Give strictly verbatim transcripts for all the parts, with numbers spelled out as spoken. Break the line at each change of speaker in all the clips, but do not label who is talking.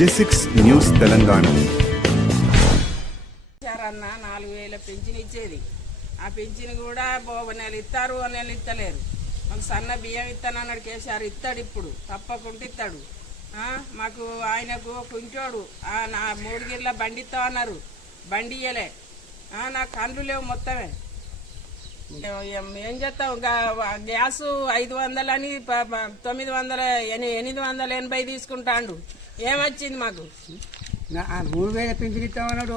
G six news Telangana.
అన్న నాలుగు వేల పెన్షన్ ఇచ్చేది, ఆ పెన్షన్ కూడా నెల ఇస్తారు నెల ఇస్తలేరు. మాకు సన్న బియ్యం ఇస్తానన్నాడు కేసీఆర్, ఇస్తాడు ఇప్పుడు తప్పకుండా ఇస్తాడు. మాకు ఆయనకు కుంటోడు నా మూడు గిర్ల బండి ఇస్తా అన్నారు, బండి ఇయ్యలే. నాకు కండ్లు లేవు మొత్తమే. ఏం చేస్తాం, గ్యాస్ ఐదు వందలని తొమ్మిది వందల ఎనిమిది వందల ఎనభై తీసుకుంటాండు. ఏమొచ్చింది మాకు?
మూడు వేల పెన్షన్ ఇస్తామన్నాడు,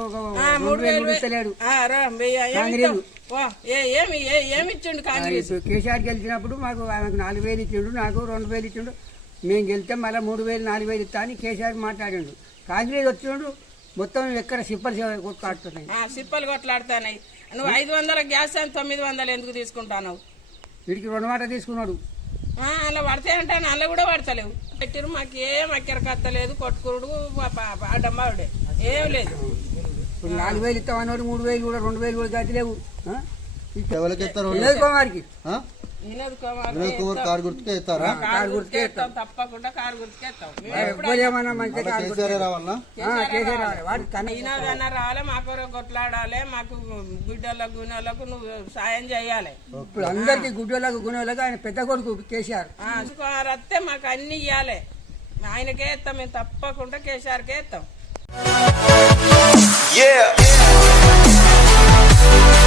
ఏమి ఏమి ఇచ్చిండు కాంగ్రెస్?
కేసీఆర్ గెలిచినప్పుడు మాకు ఆమెకు నాలుగు వేలు ఇచ్చిండు, నాకు రెండు వేలు ఇచ్చిండు. మేము గెలిస్తే మళ్ళీ మూడు వేలు నాలుగు వేలు ఇస్తా అని కేసీఆర్ మాట్లాడిండు. కాంగ్రెస్ వచ్చిండు, మొత్తం ఎక్కడ సిప్పలు కొట్లాడుతున్నాయి,
సిప్పలు కొట్లాడుతున్నాయి. నువ్వు ఐదు వందల గ్యాస్ అని తొమ్మిది వందలు ఎందుకు తీసుకుంటాను?
వీడికి రెండు మాట తీసుకున్నాడు.
అలా పడతాయి అంటే అల్ల కూడా పడతలేవు. పెట్టిరు, మాకు ఏం అక్కర కత్తలేదు, కొట్టుకురుడు అడ్డమ్మావుడే ఏం లేదు.
ఇప్పుడు నాలుగు వేలు ఇస్తామన్నాడు, మూడు వేలు కూడా రెండు వేలు కూడా గతి లేవు. కుమార్కి
తప్పకుండా కారు గుర్తుకేస్తాం. రావాలి, మాకు కొట్లాడాలి, మాకు గుడ్డలకు గుణాలకు నువ్వు సాయం చేయాలి.
ఇప్పుడు అందరికి గుడ్డలకు గుణాలకు ఆయన పెద్ద కొడుకు కేసీఆర్
వస్తే మాకు అన్ని ఇవ్వాలి. ఆయనకే ఇస్తాం, మేము తప్పకుండా కేసీఆర్కే ఇస్తాం.